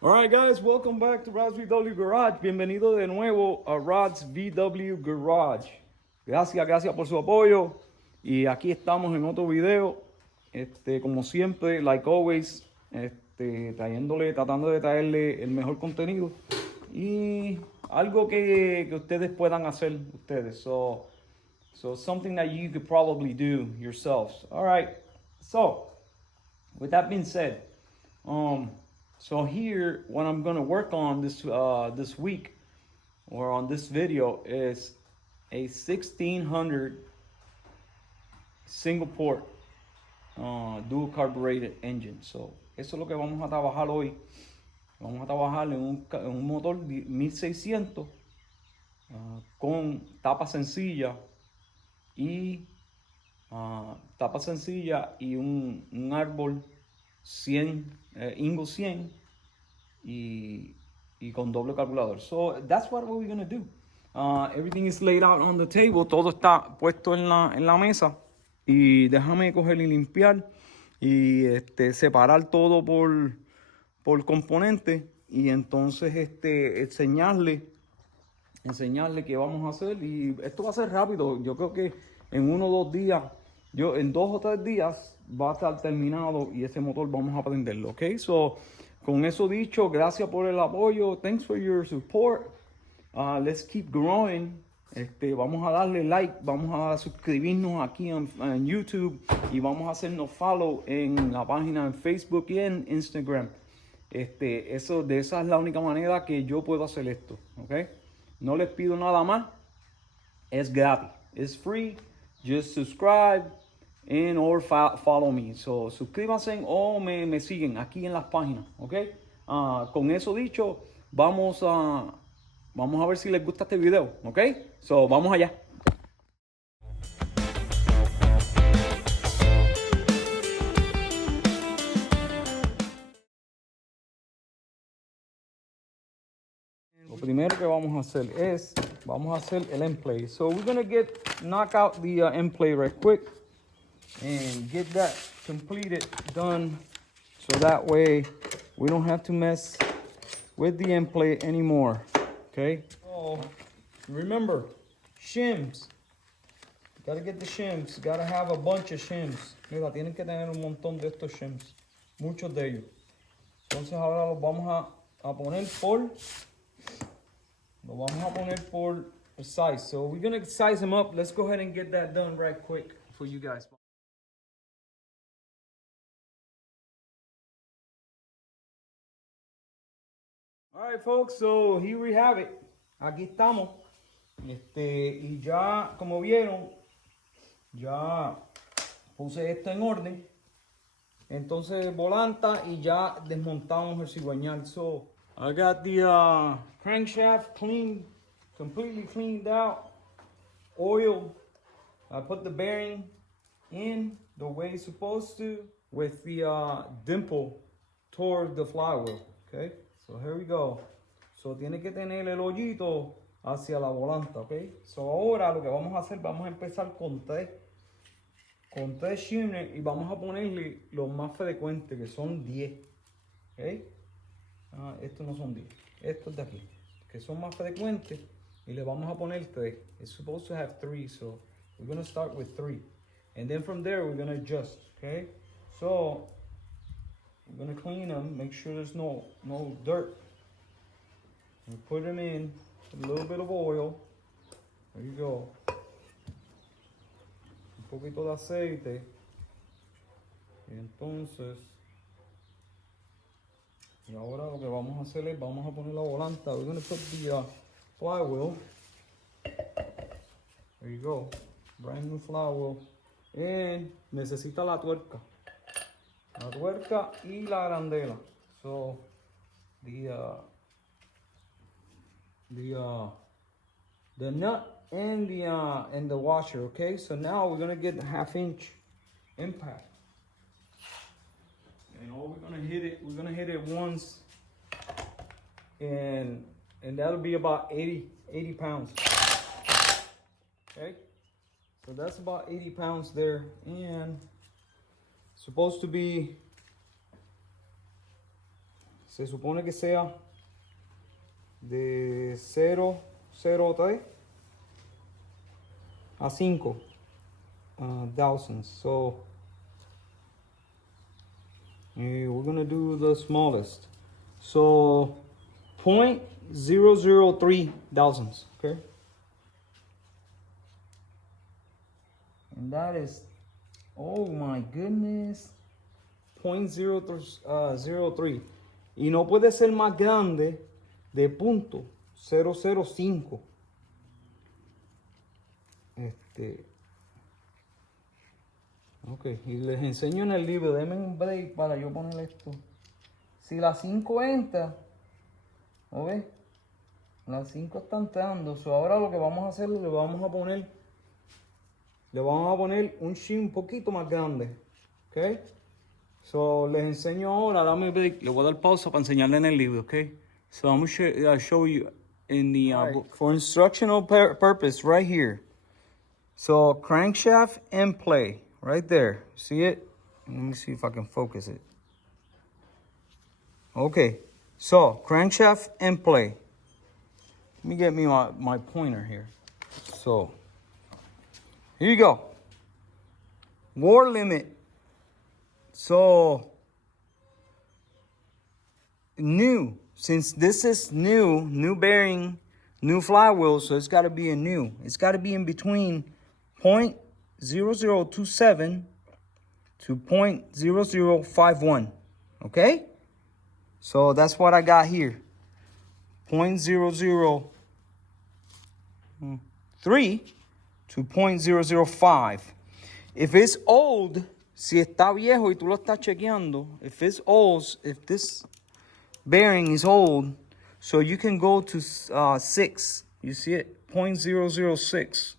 Alright guys, welcome back to Rod's VW Garage. Bienvenido de nuevo a Rod's VW Garage. Gracias por su apoyo. Y aquí estamos en otro video. Como siempre, like always, tratando de traerle el mejor contenido. Y algo que ustedes puedan hacer ustedes. So something that you could probably do yourselves. Alright. So, with that being said, so here, what I'm gonna work on this week or on this video is a 1600 single port dual carbureted engine. So eso es lo que vamos a trabajar hoy. Vamos a trabajar en un motor 1600 con tapa sencilla y un árbol 100, Ingo 100 y con doble calculador. So that's what we're gonna do. Everything is laid out on the table. Todo está puesto en la mesa. Y déjame coger y limpiar y separar todo por componente y entonces enseñarle qué vamos a hacer. Y esto va a ser rápido. Yo creo que en 1 o 2 días, en 2 o 3 días va a estar terminado y ese motor vamos a prenderlo, ¿ok? So, con eso dicho, gracias por el apoyo. Thanks for your support. Let's keep growing. Vamos a darle like, vamos a suscribirnos aquí en YouTube y vamos a hacernos follow en la página en Facebook y en Instagram. Esa es la única manera que yo puedo hacer esto, ¿ok? No les pido nada más, es gratis, es free. Just subscribe and or follow me. So suscríbanse o me siguen aquí en las páginas, ¿ok? Con eso dicho, vamos a ver si les gusta este video, ¿ok? So vamos allá. Lo primero que vamos a hacer el end play. So we're gonna knock out the end play right quick and get that completed, done, so that way we don't have to mess with the end plate anymore. Okay. So remember, shims. You gotta get the shims. You gotta have a bunch of shims. Mira, tienen que tener un montón de estos shims. Muchos de ellos. Entonces ahora los vamos a poner por size. So we're gonna size them up. Let's go ahead and get that done right quick for you guys. Alright folks, so here we have it. Aquí estamos. Y ya, como vieron, ya puse esto en orden. Entonces volanta y ya desmontamos el cigüeñal. So I got the crankshaft completely cleaned out, oiled. I put the bearing in the way it's supposed to with the dimple toward the flywheel. Okay, so here we go. So tiene que tener el hoyito hacia la volanta, ok. So ahora lo que vamos a hacer, vamos a empezar con tres shimmers y vamos a ponerle los más frecuentes, que son 10. Ok. Estos no son 10. Estos de aquí, que son más frecuentes, y le vamos a poner 3. It's supposed to have 3, so we're going to start with 3. And then from there, we're going to adjust, okay? So, we're going to clean them, make sure there's no dirt. We put them in a little bit of oil. There you go. Un poquito de aceite. Y entonces, y ahora lo que vamos a hacer es, vamos a poner la volanta. We're going to put the flywheel. There you go. Brand new flywheel. Y necesita la tuerca. La tuerca y la arandela. So, the nut and the washer. Okay, so now we're gonna get a 1/2-inch impact, and all we're gonna hit it once, and that'll be about 80 pounds. Okay, so that's about 80 pounds there, and supposed to be se supone que sea de 0.03 a 5 thousandths. So we're gonna do the smallest. So 0.003 thousandths, okay? And that is, oh my goodness, 0.003. Y no puede ser más grande de punto 005. Ok, y les enseño en el libro. Denme un break para yo poner esto. Si las 5 entra, ¿no ves? Las 5 están entrando. So ahora lo que vamos a hacer, le vamos a poner un shin un poquito más grande. Ok. So les enseño ahora. Dame break. Le voy a dar pausa para enseñarle en el libro. Ok. So I'm going to show you in the book. For instructional purpose, right here. So crankshaft and play. Right there. See it? Let me see if I can focus it. Okay. So crankshaft and play. Let me get me my pointer here. So here you go. War limit. So new. Since this is new bearing, new flywheel, so it's got to be a new. It's got to be in between 0.0027 to 0.0051. Okay? So that's what I got here. 0.003 to 0.005. If it's old, si está viejo y tú lo estás chequeando, if it's old, if this bearing is old, so you can go to 6. You see it? 0.006.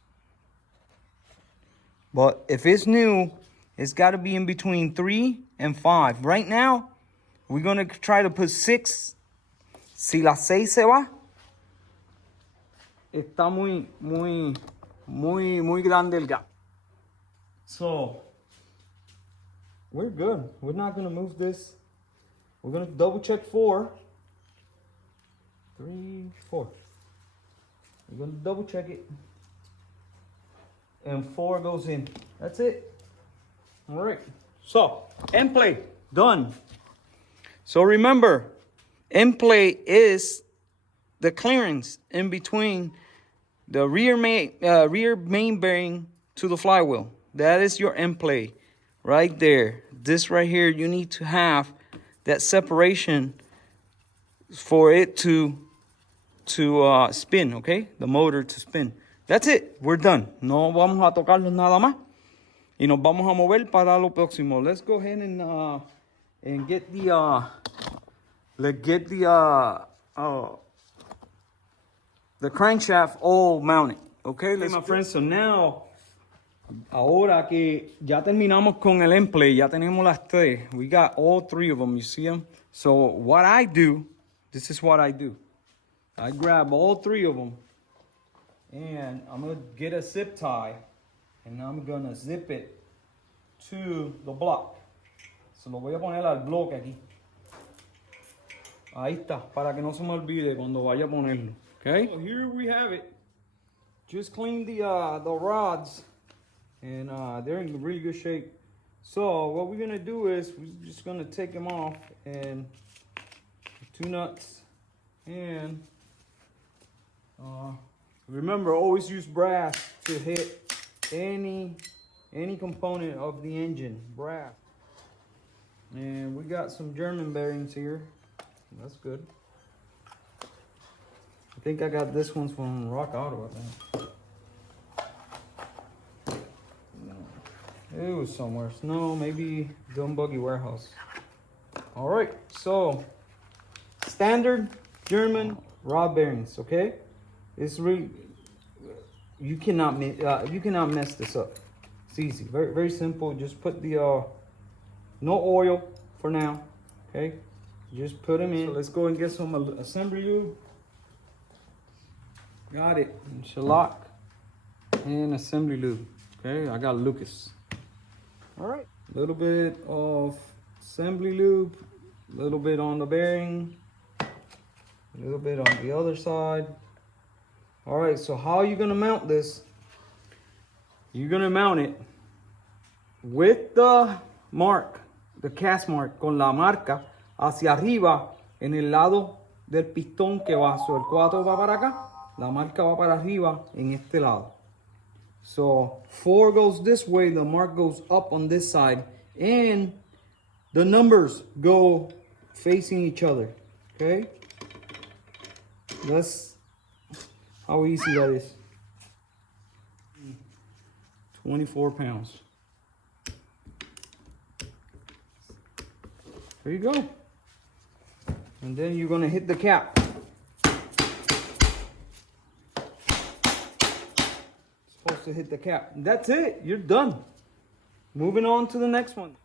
But if it's new, it's got to be in between 3 and 5. Right now, we're going to try to put 6. Si la 6 se va, está muy grande el gap. So, we're good. We're not going to move this. We're going to double check 4. 3, 4. We're going to double check it. And 4 goes in. That's it. All right. So, end play. Done. So remember, end play is the clearance in between the rear main bearing to the flywheel. That is your end play right there. This right here, you need to have that separation for it to spin, okay? The motor to spin. That's it. We're done. No vamos a tocarlo nada más. Y nos vamos a mover para lo próximo. Let's go ahead and get the crankshaft all mounted. Okay, my friends. So now, ahora que ya terminamos con el end play, ya tenemos las 3. We got all 3 of them. You see them? So what I do, this is what I do. I grab all 3 of them, and I'm gonna get a zip tie, and I'm gonna zip it to the block. Se lo voy a poner al bloque aquí. Ahí está, para que no se me olvide cuando vaya a ponerlo. Okay. So here we have it. Just cleaned the rods, and they're in really good shape. So what we're gonna do is we're just gonna take them off, and 2 nuts, and remember, always use brass to hit any component of the engine. Brass. And we got some German bearings here. That's good. I think I got this one from Rock Auto, I think. It was somewhere. No, maybe Dumb Buggy Warehouse. All right, so standard German rod bearings, okay? It's really, you cannot mess this up. It's easy, very, very simple. Just put the, no oil for now, okay? Just put them in. So let's go and get some assembly lube. Got it, shellac and assembly lube, okay? I got Lucas. All right, a little bit of assembly lube, A little bit on the bearing, a little bit on the other side. All right, so how are you gonna mount this? You're gonna mount it with the mark, the cast mark, con la marca hacia arriba en el lado del pistón que va. So el 4 va para acá, la marca va para arriba en este lado. So 4 goes this way, the mark goes up on this side, and the numbers go facing each other. Okay? That's how easy that is. 24 pounds. There you go. And then you're gonna hit the cap. Supposed to hit the cap. And that's it, you're done. Moving on to the next one.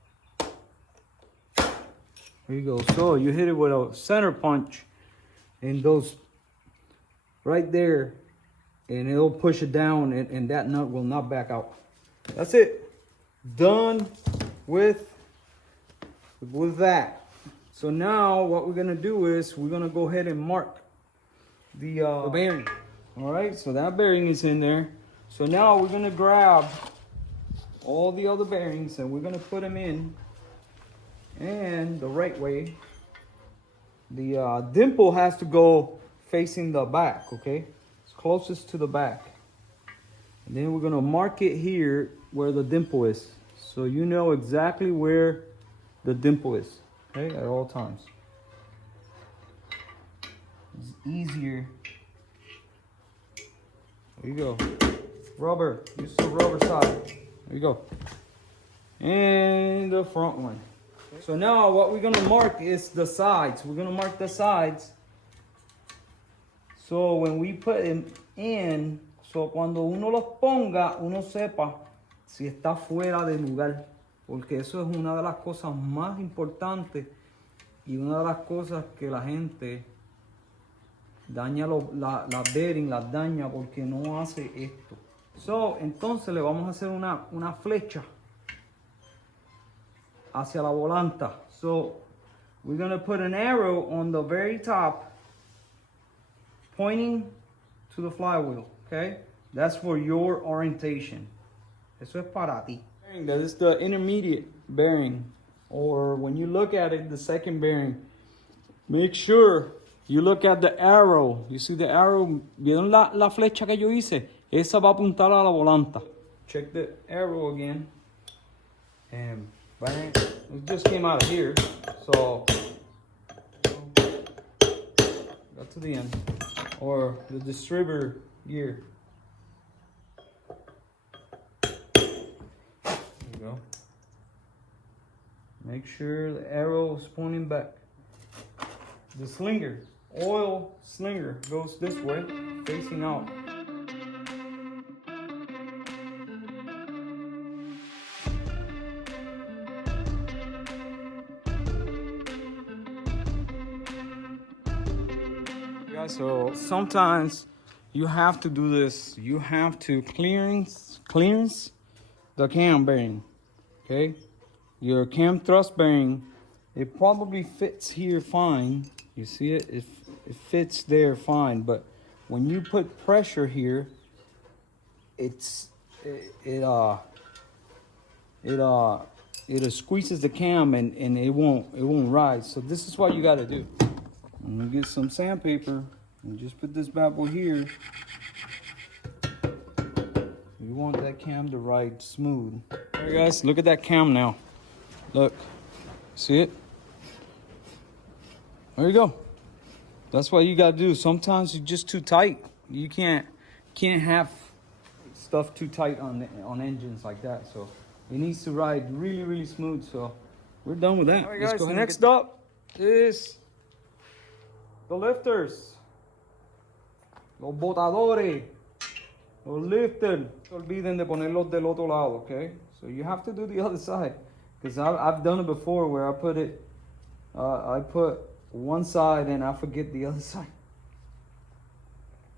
There you go. So you hit it with a center punch and those right there, and it'll push it down, and that nut will not back out. That's it. Done with that. So now what we're gonna do is we're gonna go ahead and mark the bearing. All right, so that bearing is in there. So now we're gonna grab all the other bearings and we're gonna put them in, and the right way. The dimple has to go facing the back, okay? It's closest to the back. And then we're gonna mark it here where the dimple is. So you know exactly where the dimple is, okay, at all times. It's easier. There you go. Rubber, use the rubber side. There you go. And the front one. So now what we're gonna mark is the sides. We're gonna mark the sides. So when we put them in, so cuando uno los ponga, uno sepa si está fuera de lugar. Porque eso es una de las cosas más importantes y una de las cosas que la gente daña la bearing, las daña porque no hace esto. So, entonces le vamos a hacer una flecha hacia la volanta. So we're going to put an arrow on the very top pointing to the flywheel, okay? That's for your orientation. Eso es para ti. That is the intermediate bearing, or when you look at it, the second bearing. Make sure you look at the arrow. You see the arrow? ¿Vieron la flecha que yo hice? Esa va a apuntar a la volanta. Check the arrow again. And bang, it just came out of here. So got to the end. Or the distributor gear. There you go. Make sure the arrow is pointing back. The slinger, oil slinger, goes this way, facing out. Guys, so sometimes you have to do this. You have to clearance the cam bearing, okay? Your cam thrust bearing, it probably fits here fine. You see it? It fits there fine, but when you put pressure here, it squeezes the cam and it won't rise. So this is what you got to do. I'm gonna get some sandpaper and just put this bad boy here. You want that cam to ride smooth. All right, guys, look at that cam now. Look, see it? There you go. That's what you gotta do. Sometimes it's just too tight. You can't have stuff too tight on engines like that. So it needs to ride really, really smooth. So we're done with that. All right, guys. Next up is the lifters, los botadores, los lifters. No olviden de ponerlos del otro lado, okay? So you have to do the other side, because I've done it before where I put one side and I forget the other side.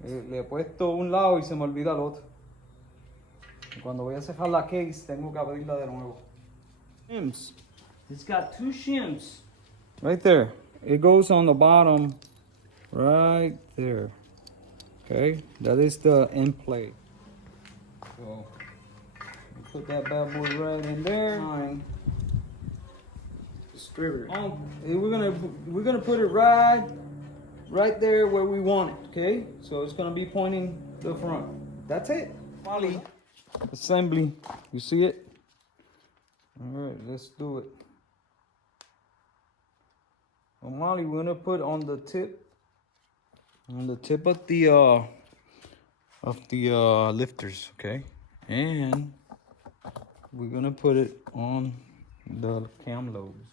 Le he puesto un lado y se me olvida el otro. Y cuando voy a cerrar la case tengo que abrirla de nuevo. Shims. It's got two shims Right there. It goes on the bottom right there. Okay, that is the end plate. So put that bad boy right in there. Distributor. We're gonna put it right there where we want it. Okay, so it's gonna be pointing the front. That's it. Poly assembly. You see it? All right, let's do it. Well, Molly, we're gonna put on the tip of the lifters, okay? And we're gonna put it on the cam lobes.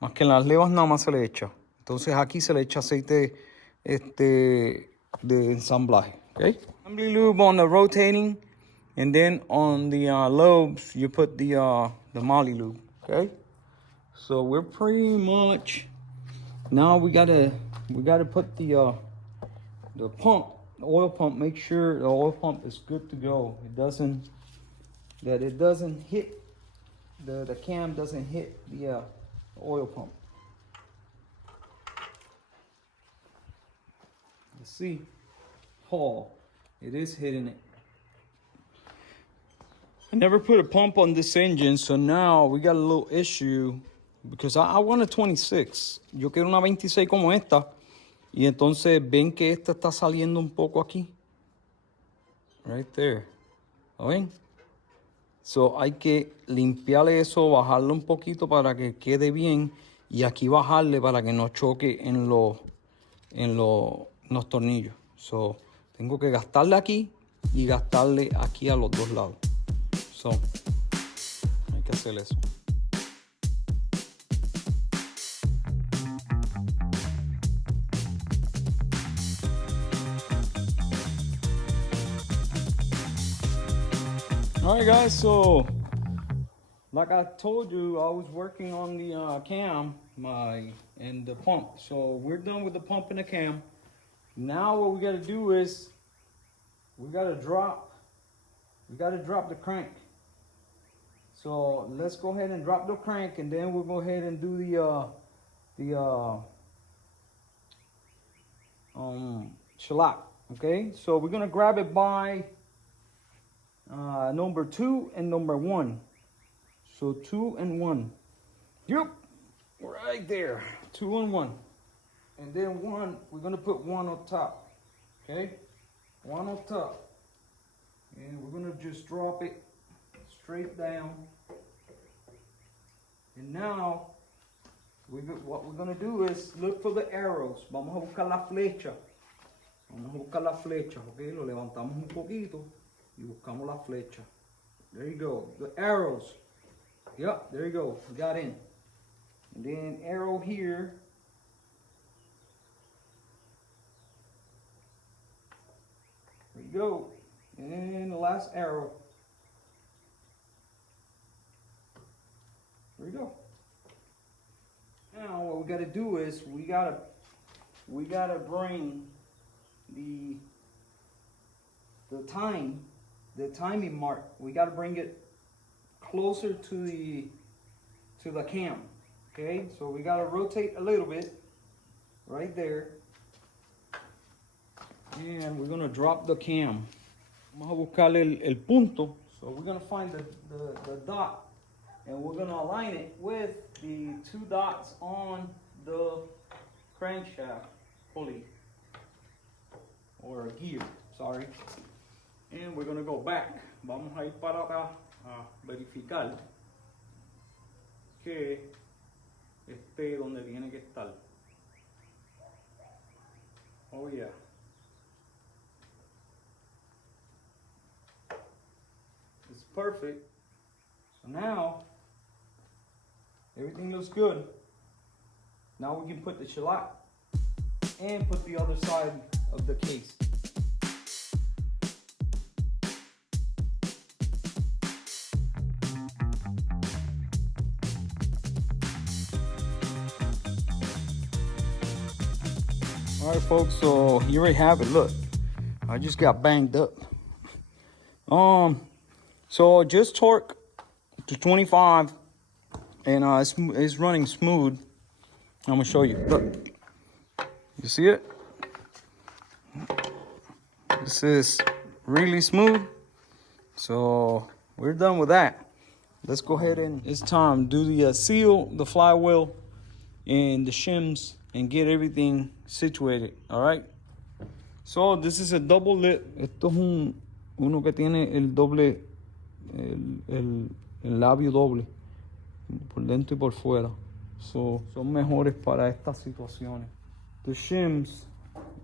Más que en las levas nada más se le echa. Entonces aquí se le echa aceite de ensamblaje, okay? Assembly lube on the rotating, and then on the lobes you put the Molly lube, okay? So we're pretty much now we gotta put the pump, the oil pump. Make sure the oil pump is good to go. It doesn't hit the cam doesn't hit the oil pump. You see, it is hitting it. I never put a pump on this engine, so now we got a little issue because I want a 26. Yo quiero una 26 como esta. Y entonces ven que esta está saliendo un poco aquí. Right there. ¿Lo ven? So hay que limpiarle eso, bajarlo un poquito para que quede bien. Y aquí bajarle para que no choque en los tornillos. So tengo que gastarle aquí y gastarle aquí a los dos lados. So hay que hacer eso. All right, guys, so like I told you, I was working on the cam and the pump. So we're done with the pump and the cam. Now what we got to do is we got to drop the crank. So let's go ahead and drop the crank, and then we'll go ahead and do the shellac. Okay, so we're gonna grab it by number 2 and number 1. So 2 and 1. Yep, right there. 2 and 1. And then 1, we're gonna put 1 on top. Okay, 1 on top. And we're gonna just drop it straight down. And now what we're gonna do is look for the arrows. Vamos a buscar la flecha. Okay, lo levantamos un poquito. Y buscamos la flecha. There you go. The arrows. Yep, there you go. We got in. And then arrow here. There you go. And the last arrow. There you go. Now what we gotta do is we gotta bring the timing mark. We got to bring it closer to the cam. Okay, so we got to rotate a little bit right there, and we're gonna drop the cam. Vamos a buscar el punto. So we're gonna find the dot, and we're gonna align it with the 2 dots on the crankshaft pulley or gear. Sorry. And we're gonna go back. Vamos a ir para acá a verificar que esté donde tiene que estar. Oh yeah. It's perfect. So now everything looks good. Now we can put the shellac and put the other side of the case. All right, folks, so here we have it. Look, I just got banged up. So just torque to 25 and it's running smooth. I'm gonna show you. Look, you see it? This is really smooth. So we're done with that. Let's go ahead and it's time to do the seal, the flywheel, and the shims, and get everything situated. All right. So this is a double lip. Esto es uno que tiene el doble, el labio doble, por dentro y por fuera. So son mejores para estas situaciones. The shims,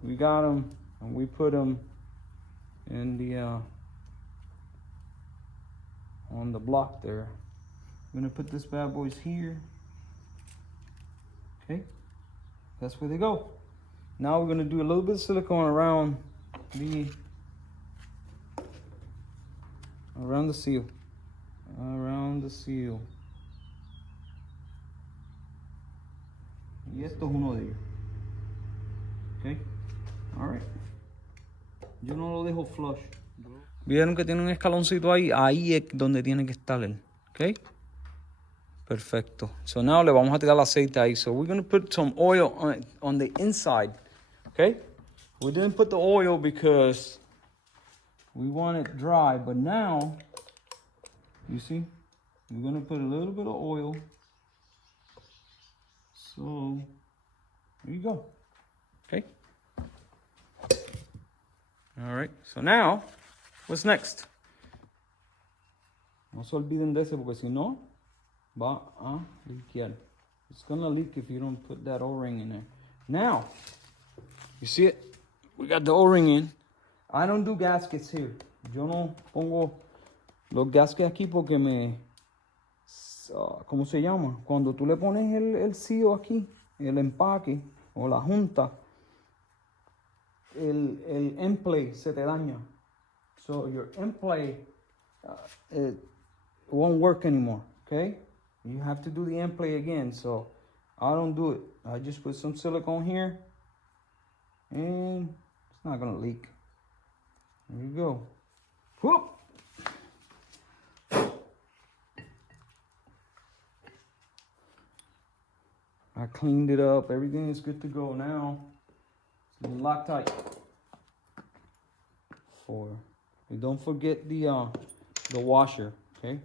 we got them and we put them in the on the block there. I'm gonna put this bad boys here. Okay, that's where they go. Now we're gonna do a little bit of silicone around the seal. Around the seal. Y esto es uno de ellos. Okay, all right. Yo no lo dejo flush. Vieron que tiene un escaloncito ahí. Ahí es donde tiene que estar él. Okay. Perfecto. So now le vamos a tirar el aceite ahí. So we're going to put some oil on the inside. Okay. We didn't put the oil because we want it dry. But now, you see, we're going to put a little bit of oil. So there you go. Okay. All right. So now, what's next? No se olviden de ese porque si no, va a liquear. It's gonna leak if you don't put that O-ring in there. Now, you see it? We got the O-ring in. I don't do gaskets here. Yo no pongo los gaskets aquí porque ¿cómo se llama? Cuando tú le pones el seal aquí, el empaque o la junta, el end play se te daña. So your end play it won't work anymore, okay? You have to do the end play again, so I don't do it. I just put some silicone here and it's not gonna leak. There you go. Whoop! I cleaned it up. Everything is good to go now. It's Loctite. 4. And don't forget the washer, okay?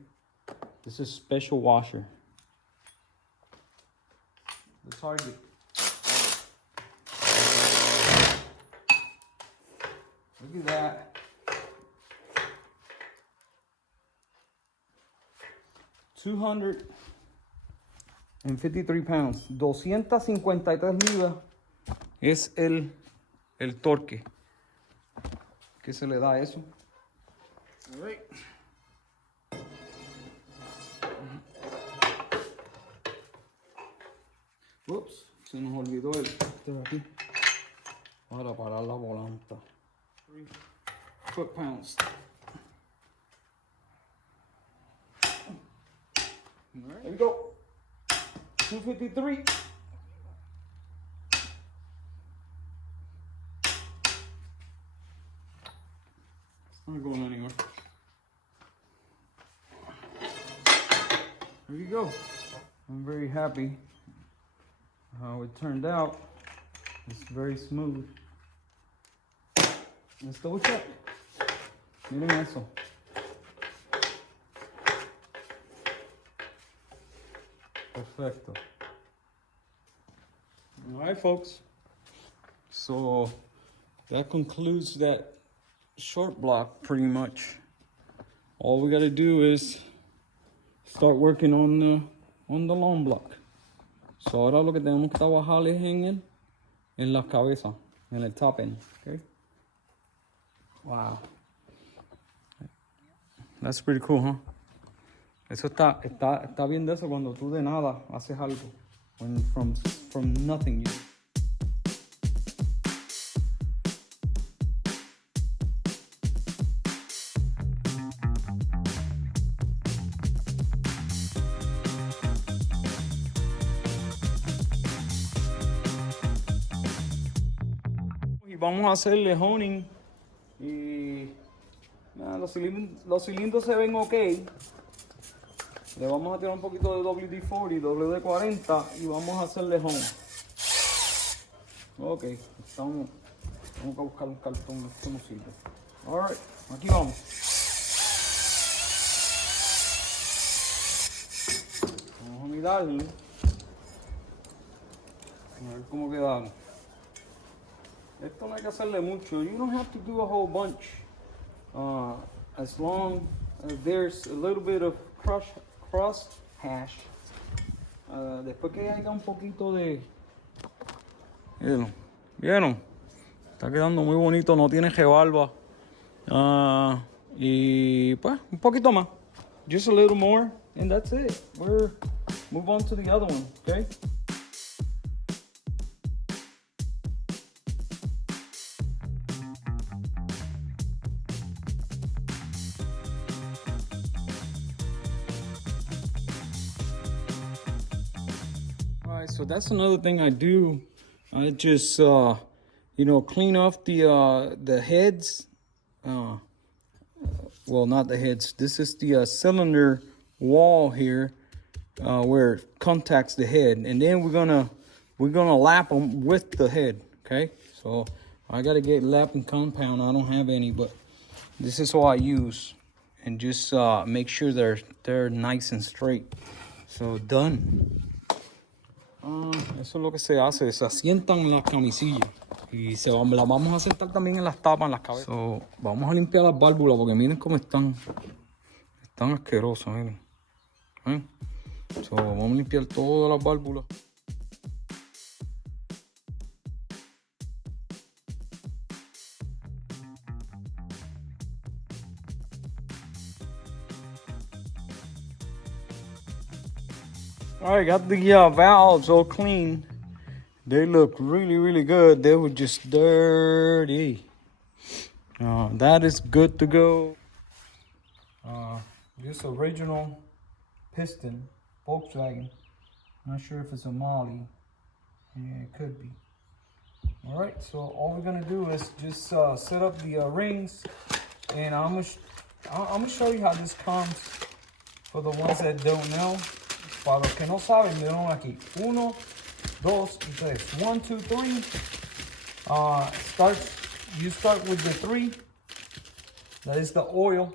This is special washer. The target. Look at that. $253 pounds. 253 libras es el torque que se le da a eso. All right. Ups, se nos olvidó este de aquí para parar la volanta. 3 foot-pounds. All right. There we go. 253. It's not going anywhere. There you go. I'm very happy how it turned out. It's very smooth. Let's double check. Miren eso. Perfecto. All right, folks. So that concludes that short block pretty much. All we got to do is start working on the long block. So ahora lo que tenemos que trabajar es en la cabeza, en el top end. Okay. Wow. That's pretty cool, huh? Eso está bien de eso cuando tú de nada haces algo. When from nothing. Y vamos a hacerle honing y nada, los cilindros se ven ok. Le vamos a tirar un poquito de WD-40, WD-40 y vamos a hacerle home. Ok, estamos. Vamos a buscar un cartón, esto no sirve. Alright, aquí vamos. Vamos a mirarle. A ver cómo quedamos. Esto no hay que hacerle mucho. You don't have to do a whole bunch. As long as there's a little bit of crust hash. Después que haya un poquito de... ¿Vieron? Está quedando muy bonito, no tiene rebarba. Y pues un poquito más. Just a little more and that's it. We're move on to the other one, okay? Alright, so that's another thing I do. I just you know, clean off the heads. Well, not the heads. This is the cylinder wall here, where it contacts the head, and then we're gonna lap them with the head. Okay, so I gotta get lapping compound. I don't have any, but this is what I use, and just make sure they're nice and straight. So done. Eso es lo que se hace. Se asientan las camisillas. Y las vamos a sentar también en las tapas, en las cabezas. So, vamos a limpiar las válvulas porque miren cómo están. Están asquerosas, miren. So, vamos a limpiar todas las válvulas. Alright, got the valves all clean. They look really, really good. They were just dirty. That is good to go. This original piston, Volkswagen. Not sure if it's a Molly. Yeah, it could be. All right, so all we're gonna do is just set up the rings, and I'm gonna show you how this comes for the ones that don't know. Para los que no saben, miren aquí. 1, 2, y 3. 1, 2, 3. You start with the 3. That is the oil.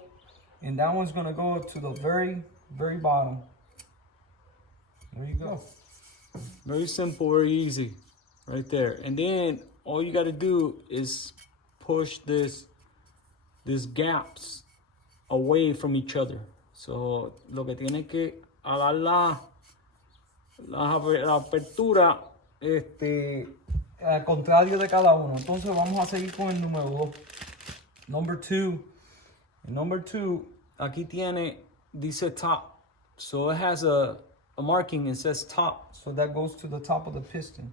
And that one's gonna go to the very, very bottom. There you go. Very simple, very easy. Right there. And then all you gotta do is push these gaps away from each other. So lo que tiene que agarrar la apertura al contrario de cada uno. Entonces vamos a seguir con el número 2. Number 2. Number 2, aquí dice top. So it has a marking, it says top. So that goes to the top of the piston.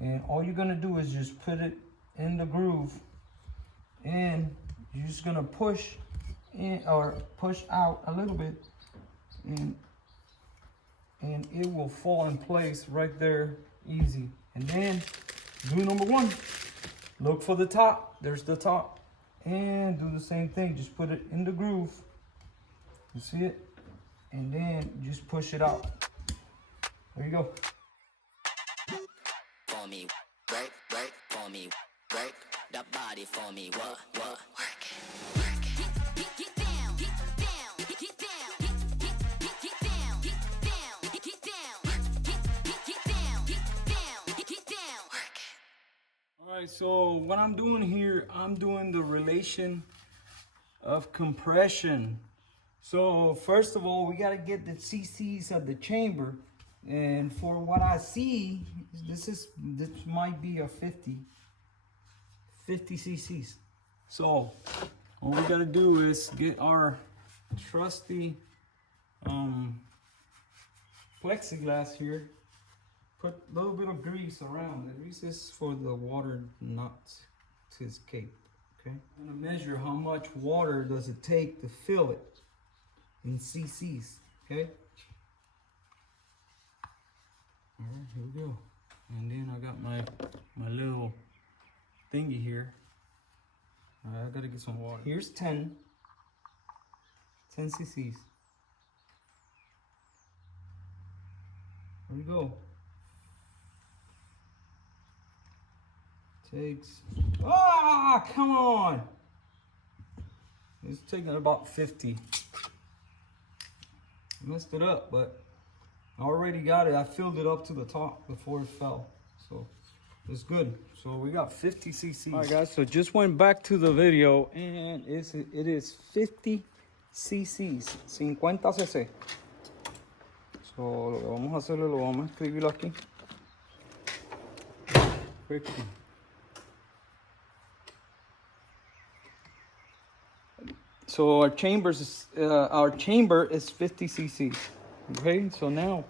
And all you're gonna do is just put it in the groove, and you're just gonna push in or push out a little bit, and it will fall in place right there, easy. And then do number 1. Look for the top. There's the top. And do the same thing. Just put it in the groove. You see it? And then just push it out. There you go. For me, work, for me, work the body for me, work, work it. Get down, get down, get down, get down, get down, get down, get down, get down, work it. All right, so what I'm doing here, I'm doing the relation of compression. So first of all, we got to get the cc's of the chamber. And for what I see, this might be a 50 cc's. So all we got to do is get our trusty plexiglass here. Put a little bit of grease around it. Grease is for the water not to escape. Okay. I'm gonna measure how much water does it take to fill it in cc's. Okay. All right, here we go. And then I got my little thingy here. I gotta get some water. Here's 10 cc's. Here we go. Takes, come on. It's taking about 50. Messed it up, but I already got it. I filled it up to the top before it fell. So it's good. So we got 50 cc's. All right, guys, so just went back to the video and it is 50 cc's, 50 cc. So lo que vamos a hacer es lo vamos a escribirlo aquí. 50. So our chamber is 50 cc's. Okay, so now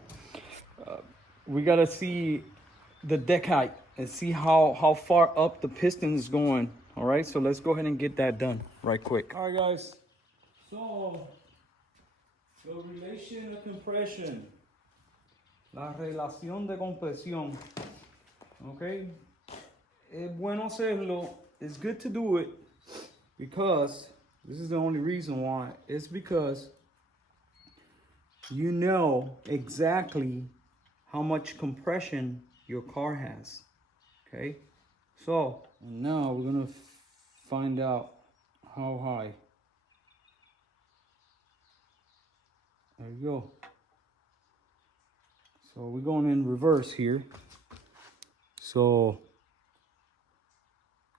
we gotta see the deck height and see how far up the piston is going. All right, so let's go ahead and get that done right quick. All right, guys. So the relation of compression, la relación de compresión. Okay, es bueno hacerlo. It's good to do it because this is the only reason why. It's because you know exactly how much compression your car has. Okay, so now we're gonna find out how high. There you go. So we're going in reverse here. So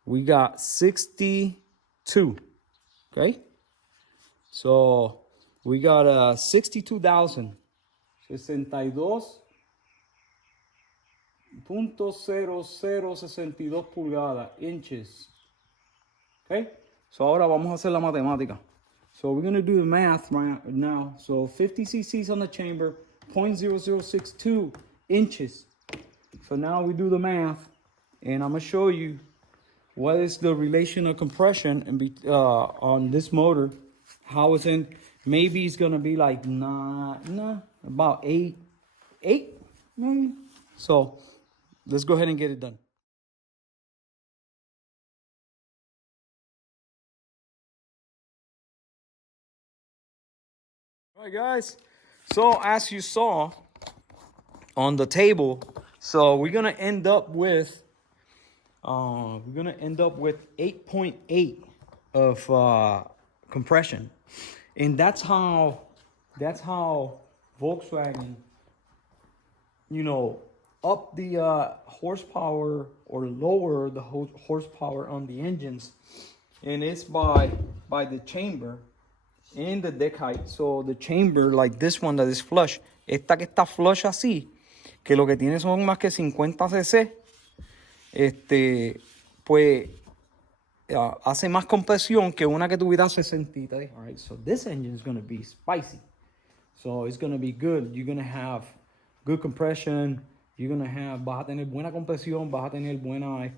we got 62. Okay, so we got 62,000. 62.0062 pulgadas, inches. Okay, so ahora vamos a hacer la matemática. So we're gonna do the math right now. So 50 cc's on the chamber, 0.0062 inches. So now we do the math, and I'm gonna show you what is the relation of compression and on this motor. How it's in. Maybe it's gonna be like about 8 maybe. So let's go ahead and get it done. All right, guys. So as you saw on the table, so we're gonna end up with 8.8 of compression, and that's how Volkswagen, you know, up the horsepower or lower the horsepower on the engines, and it's by the chamber and the deck height. So the chamber, like this one that is flush, esta que está flush así, que lo que tiene son más que 50 cc, pues hace más compresión que una que tuviera 63. All right, so this engine is going to be spicy. So it's going to be good. You're going to have good compression. You're going to have, vas a tener buena compresión, vas a tener buena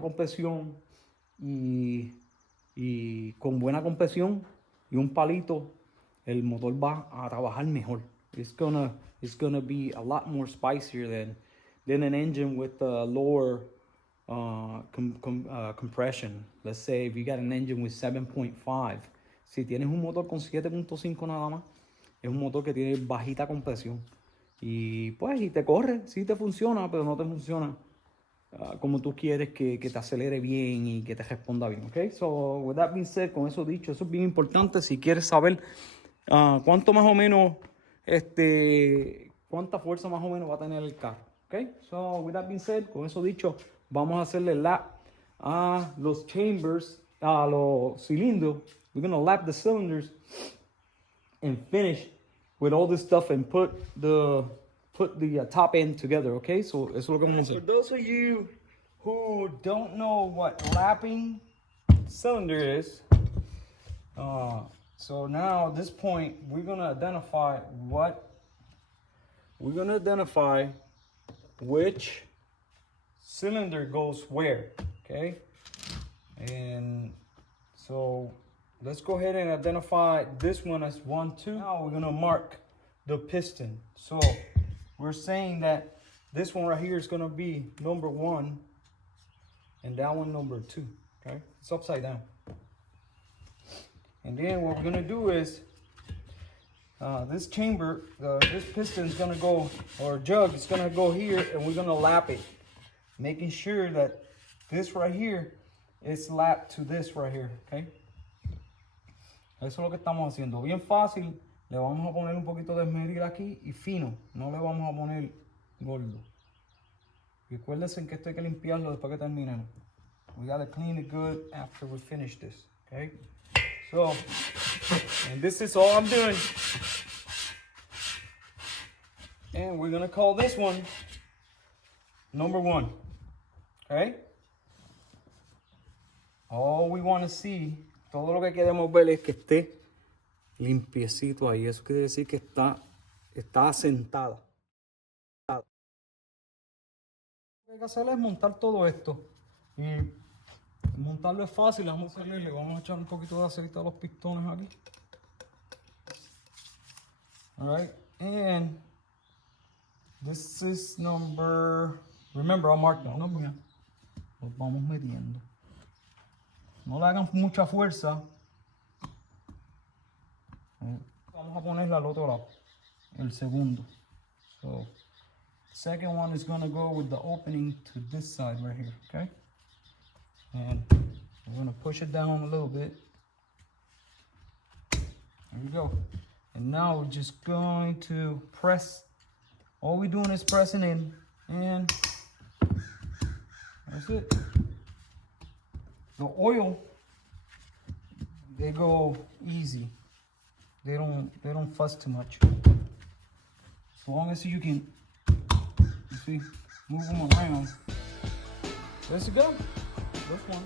compresión y con buena compresión y un palito, el motor va a trabajar mejor. It's gonna be a lot more spicier than an engine with a lower compression. Let's say if you got an engine with 7.5, si tienes un motor con 7.5 nada más, es un motor que tiene bajita compresión y pues y te corre, sí te funciona, pero no te funciona como tú quieres que te acelere bien y que te responda bien. Okay, so with that being said, con eso dicho, eso es bien importante si quieres saber cuánto más o menos cuánta fuerza más o menos va a tener el carro. Okay, so with that being said, con eso dicho, vamos a hacerle lap a los chambers, a los cilindros. We're gonna lap the cylinders and finish with all this stuff and put the top end together. Okay, so eso es lo que vamos a hacer. For those of you who don't know what lapping cylinder is, so now at this point we're gonna identify which cylinder goes where. Okay, and so let's go ahead and identify this one as 1, 2. Now we're gonna mark the piston. So we're saying that this one right here is gonna be number 1 and that one number 2. Okay, it's upside down. And then what we're gonna do is this chamber, this piston is gonna go, or jug is gonna go here, and we're gonna lap it, making sure that this right here is lapped to this right here, okay? Eso es lo que estamos haciendo. Bien fácil. Le vamos a poner un poquito de esmeril aquí y fino. No le vamos a poner gordo. Recuérdense que esto hay que limpiarlo después que terminemos. We gotta clean it good after we finish this, okay? So, and this is all I'm doing. And we're gonna call this one number 1, okay? All we want to see, todo lo que queremos ver es que esté limpiecito ahí. Eso quiere decir que está asentada. Lo que hay que hacer es montar todo esto. Y montarlo es fácil. Vamos a hacerle, le vamos a echar un poquito de aceite a los pistones aquí. Alright, and this is number, remember I'll mark the number. Los vamos metiendo. No le hagan mucha fuerza. Vamos a ponerla al otro lado, el segundo. So, the second one is going to go with the opening to this side right here, okay? And we're going to push it down a little bit. There we go. And now we're just going to press. All we're doing is pressing in, and that's it. The oil, they go easy. They don't fuss too much. As long as you can, you see, move them around. Let's go. This one.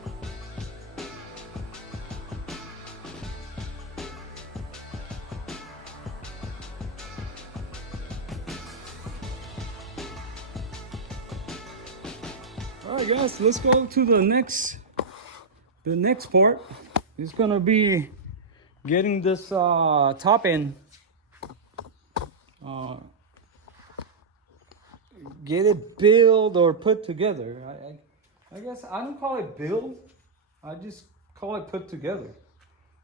All right, guys, let's go to the next part. It's gonna be getting this top end, get it built or put together. I guess I don't call it build, I just call it put together.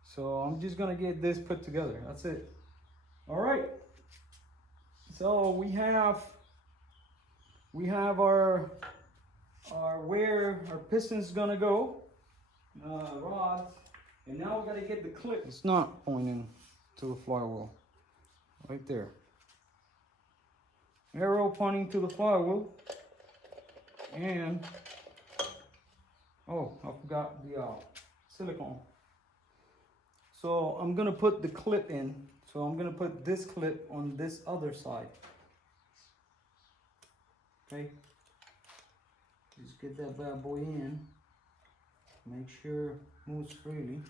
So I'm just gonna get this put together. That's it. All right. So we have our where our piston's gonna go, rods. And now we gotta get the clip. It's not pointing to the flywheel. Right there. Arrow pointing to the flywheel. And, oh, I forgot the silicone. So I'm gonna put the clip in. So I'm gonna put this clip on this other side. Okay. Just get that bad boy in. Make sure it moves freely.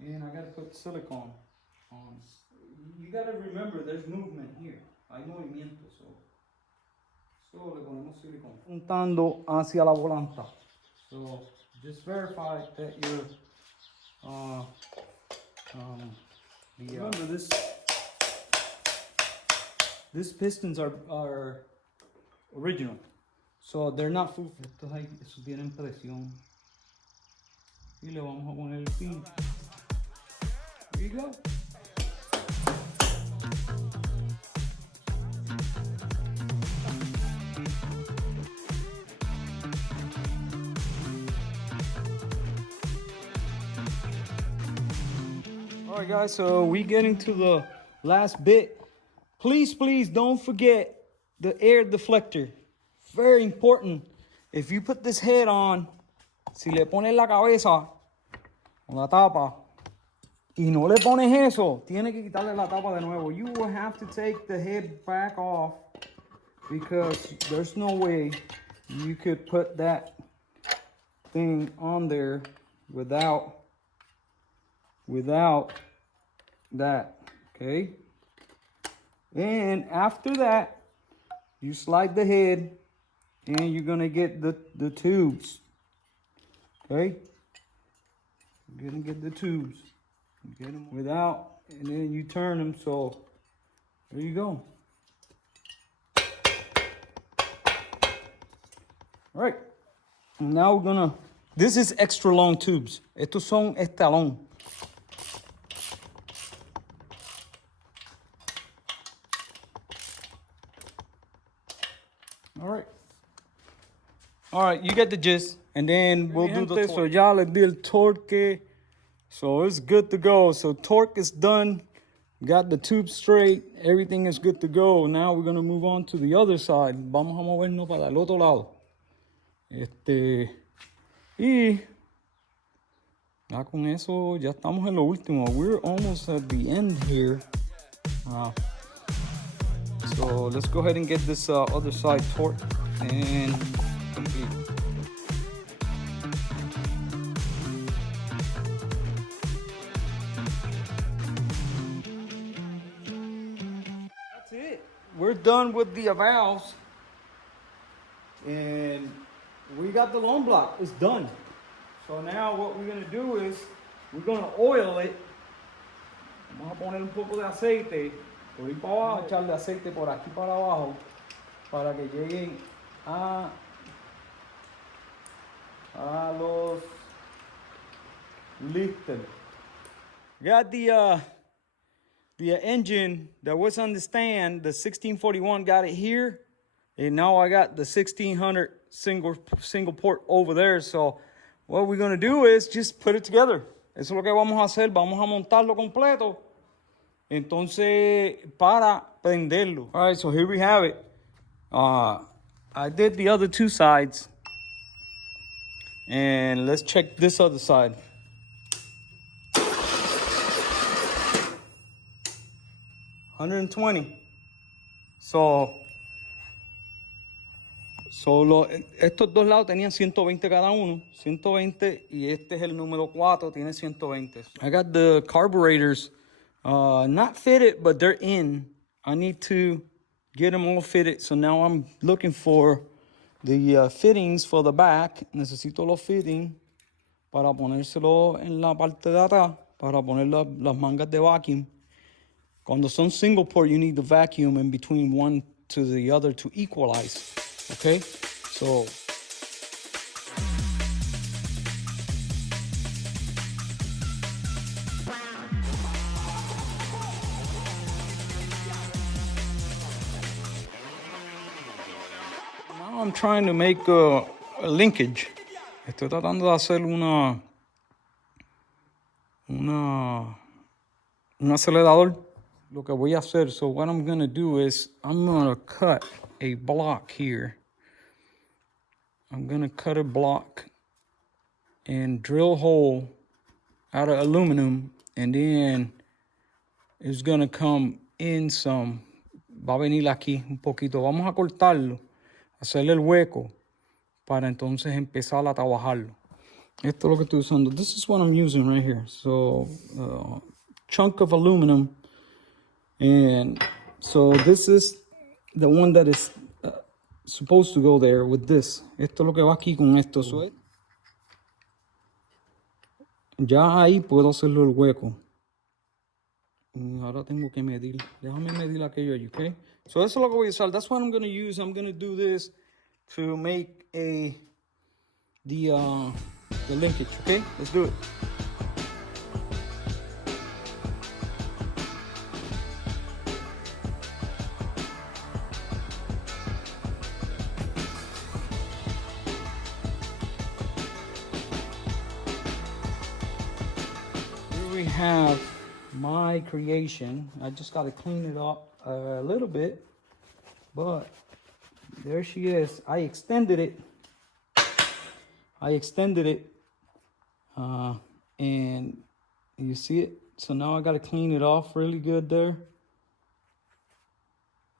And I gotta put silicone on. You gotta remember there's movement here. Hay movimiento, so le ponemos silicone. Puntando hacia la volanta. So just verify that your remember this pistons are original. So they're not full. Estos ahí, esos tienen presión. Y le vamos a poner el pin. There you go. All right, guys, so we getting to the last bit. Please don't forget the air deflector. Very important. If you put this head on, si le pones la cabeza o la tapa y no le pones eso, tiene que quitarle la tapa de nuevo. You will have to take the head back off because there's no way you could put that thing on there without that, okay? And after that, you slide the head and you're gonna get the tubes, okay? You're gonna get the tubes. You get them without, and then you turn them, so there you go. All right, now we're gonna, this is extra long tubes. Estos son estalón. All right, you get the gist. And then we'll do the torque. So ya le di el torque. So it's good to go. So torque is done. Got the tube straight. Everything is good to go. Now we're going to move on to the other side. Vamos a movernos para el otro lado. Y ya con eso ya estamos en lo último. We're almost at the end here. So let's go ahead and get this other side torqued and complete. That's it. We're done with the valves. And we got the long block. It's done. So now what we're going to do is we're going to oil it. Vamos a poner un poco de aceite por ahí para abajo, echarle aceite por aquí para abajo para que lleguen a los lifters. Got the engine that was on the stand, the 1641, got it here, and now I got the 1600 single port over there. So what we're gonna do is just put it together. Eso es lo que vamos a hacer. Vamos a montarlo completo. Entonces, para prenderlo. All right, so here we have it. I did the other two sides. And let's check this other side. $120. Estos dos lados tenían 120 cada uno, 120, y este es el número 4, tiene 120. I got the carburetors not fitted, but they're in. I need to get them all fitted, so now I'm looking for the fittings for the back. Necesito los fittings para ponérselo en la parte de atrás, para poner las mangas de vacuum. Cuando son single port, you need the vacuum in between one to the other to equalize. Okay, so now I'm trying to make a linkage. Estoy tratando de hacer un acelerador. Lo que voy a hacer, so what I'm gonna do is I'm gonna cut a block here. I'm gonna cut a block and drill a hole out of aluminum, and then it's gonna come in some. Va a venir aquí un poquito. Vamos a cortarlo, hacerle el hueco para entonces empezar a trabajarlo. Esto es lo que estoy usando. This is what I'm using right here. So, chunk of aluminum. And so this is the one that is supposed to go there with this. Esto es lo que va aquí con esto. So, ya ahí puedo hacerlo el hueco. Y ahora tengo que medir. Déjame medir aquello ahí, okay? So eso es lo que voy a usar. That's what I'm going to use. I'm going to do this to make the linkage, okay? Let's do it. We have my creation. I just got to clean it up a little bit, but there she is. I extended it, and you see it. So now I got to clean it off really good there,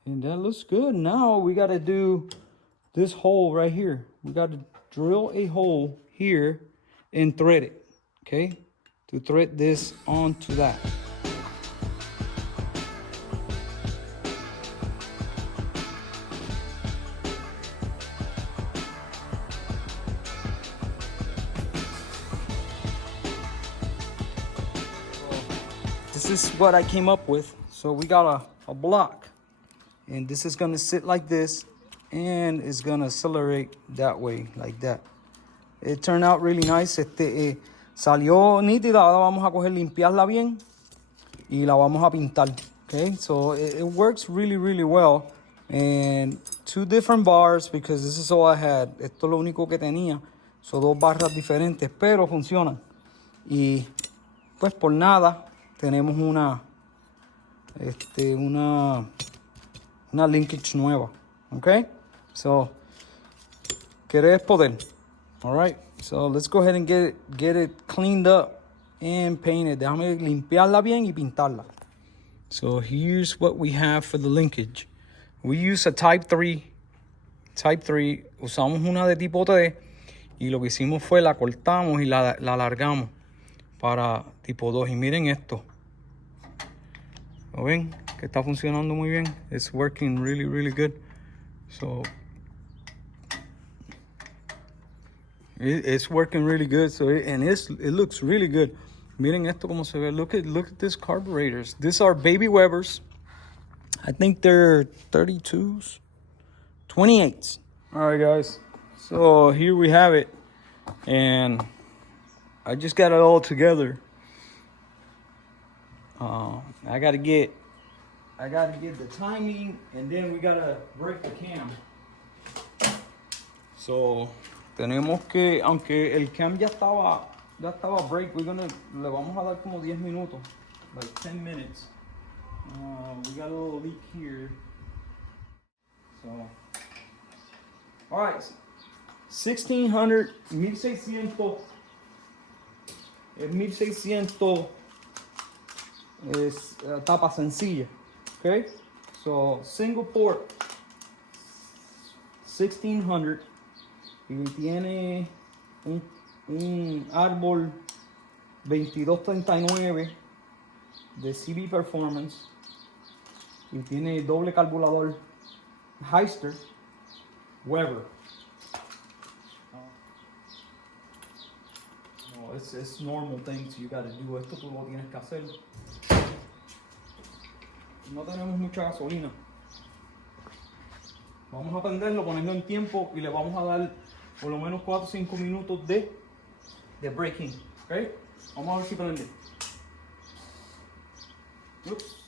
and that looks good. Now we got to do this hole right here. We got to drill a hole here and thread it, okay? To thread this onto that. This is what I came up with. So we got a block, and this is gonna sit like this, and it's gonna accelerate that way, like that. It turned out really nice. Salió nítida. Ahora vamos a coger, limpiarla bien y la vamos a pintar. Okay, so it works really, really well. And two different bars because this is all I had. Esto es lo único que tenía. Son dos barras diferentes, pero funcionan. Y pues por nada tenemos una linkage nueva. Okay? So, querer es poder. All right? So, let's go ahead and get it cleaned up and painted. Déjame limpiarla bien y pintarla. So, here's what we have for the linkage. We use a type 3. Type 3. Usamos una de tipo 3. Y lo que hicimos fue la cortamos y la alargamos para tipo 2. Y miren esto. ¿Lo ven? Que está funcionando muy bien. It's working really, really good. So, it's working really good. So, it looks really good. Miren esto como se ve. Look at these carburetors. These are baby Webers. I think they're 32s, 28s. All right, guys. So here we have it, and I just got it all together. I gotta get the timing, and then we gotta break the cam. So tenemos que, aunque el cam ya estaba break, le vamos a dar como 10 minutos, like 10 minutes. We got a little leak here. So, all right, 1600, 1600, 1600 es tapa sencilla, okay? So, single port, 1600, y tiene un árbol 2239 de CB Performance. Y tiene doble carburador Heister Weber. No, it's normal things you gotta do. Esto tú lo tienes que hacer. No tenemos mucha gasolina. Vamos a prenderlo, ponerlo en tiempo y le vamos a dar por lo menos 4 o 5 minutos de braking. ¿Ok? Vamos a ver si prende. Oops.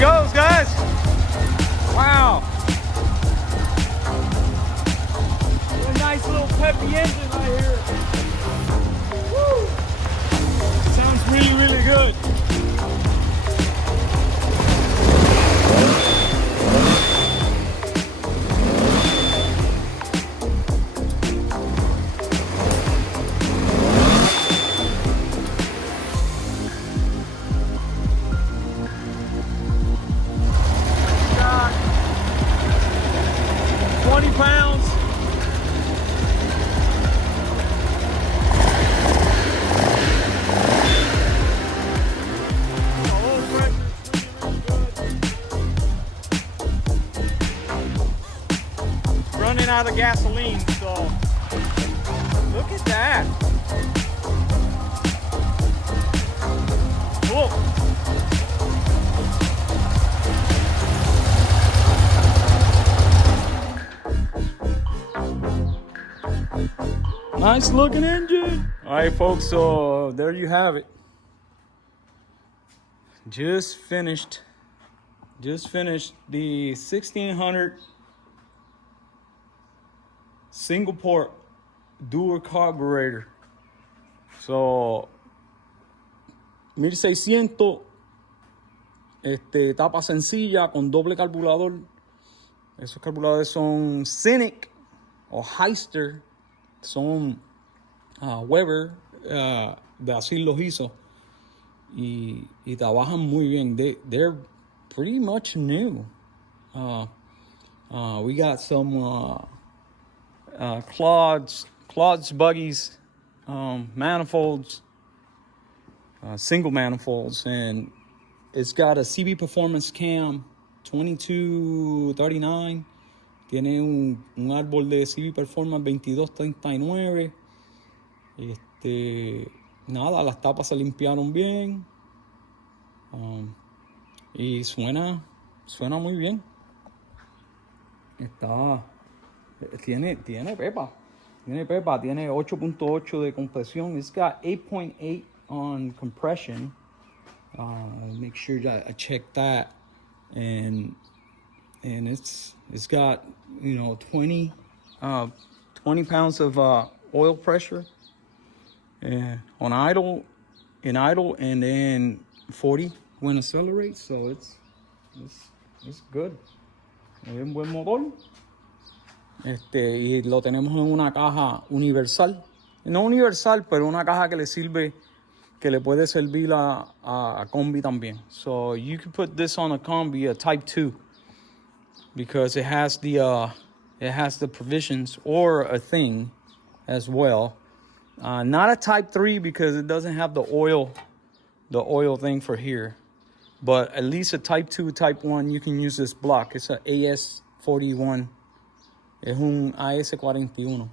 Goes, guys. Wow. What a nice little peppy engine right here. Woo. Sounds really, really good. Pounds. Running out of gasoline, so look at that. Cool. Nice looking engine. All right, folks, so there you have it. Just finished the 1600 single port dual carburetor. So 1600 tapa sencilla con doble carburador. Esos carburadores son Scenic o Heister. Son Weber de así los hizo. Y trabajan muy bien. They're pretty much new. We got some Claude's buggies, manifolds, single manifolds, and it's got a CB Performance cam 2239. Tiene un árbol de CB Performance 2239. Nada, las tapas se limpiaron bien. Y suena muy bien. Tiene pepa. Tiene 8.8 de compresión. It's got 8.8 on compression. Make sure that I check that. And it's got 20 pounds of oil pressure on idle, and then 40 when accelerates. So it's good. Es un buen motor. Y lo tenemos en una caja universal. No universal, pero una caja que le puede servir a combi también. So you can put this on a combi, a type 2, because it has the provisions, or a thing as well. Not a type 3 because it doesn't have the oil thing for here. But at least a type 2, type 1, you can use this block. It's a AS41. Es un AS41.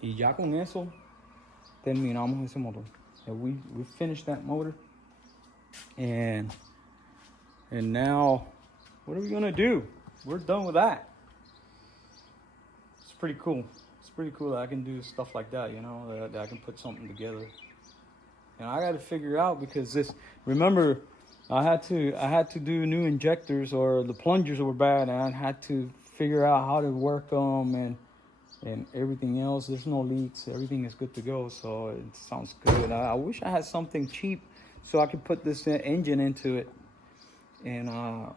Y ya con eso terminamos ese motor. We finished that motor. And now, what are we gonna do? We're done with that. It's pretty cool. It's pretty cool that I can do stuff like that, that I can put something together. And I got to figure out, because remember, I had to do new injectors, or the plungers were bad, and I had to figure out how to work them and everything else. There's no leaks. Everything is good to go. So it sounds good. I wish I had something cheap so I could put this engine into it and I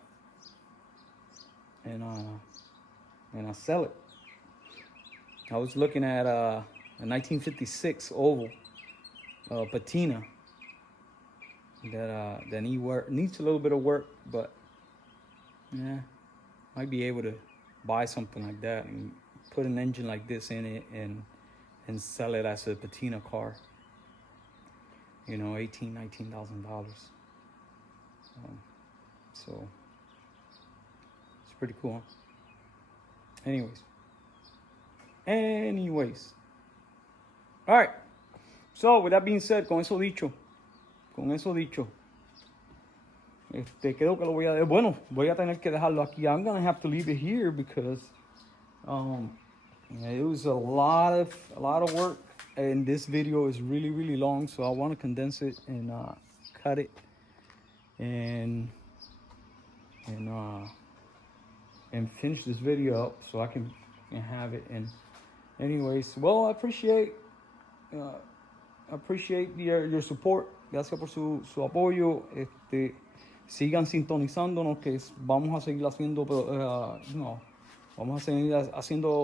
sell it. I was looking at a 1956 oval patina that needs a little bit of work, but yeah, might be able to buy something like that and put an engine like this in it and sell it as a patina car. $19,000. So it's pretty cool, huh? Anyways. All right. So with that being said, con eso dicho, creo que lo voy a tener que dejarlo aquí. I'm gonna have to leave it here because it was a lot of work, and this video is really, really long, so I want to condense it and cut it and finish this video up so I can have it. And anyways, well, I appreciate your support. Gracias por su apoyo. Sigan sintonizándonos, que vamos a seguir haciendo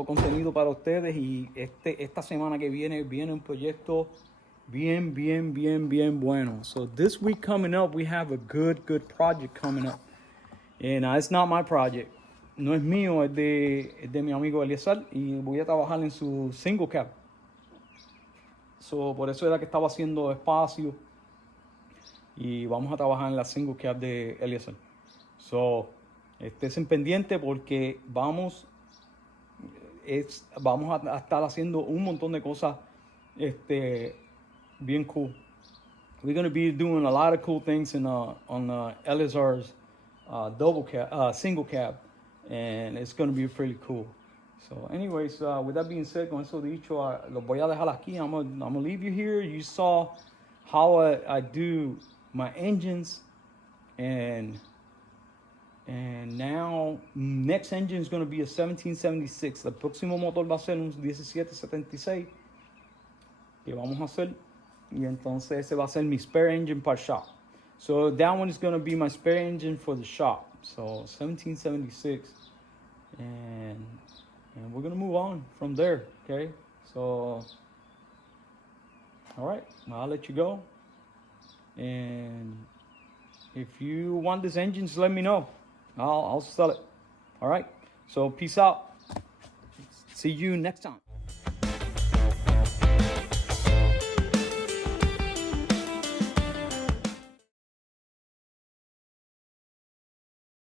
contenido para ustedes. Y esta semana que viene un proyecto bien bueno. So this week coming up, we have a good project coming up. And it's not my project. No es mío, es de mi amigo Eliezer, y voy a trabajar en su single cab. So, por eso era que estaba haciendo espacio, y vamos a trabajar en la single cab de Eliezer. So, estés en pendiente porque vamos a estar haciendo un montón de cosas bien cool. We're going to be doing a lot of cool things on Eliezer's single cab, and it's going to be pretty cool. So anyways, with that being said, con eso dicho, lo voy a dejar aquí. I'm gonna leave you here. You saw how I do my engines, and now next engine is going to be a 1776. El próximo motor va a ser un 1776 que vamos a hacer, y entonces ese va a ser mi spare engine para shop. So that one is going to be my spare engine for the shop. So 1776, and we're going to move on from there, okay? So, all right, I'll let you go. And if you want this engine, just let me know. I'll sell it. All right. So peace out. See you next time.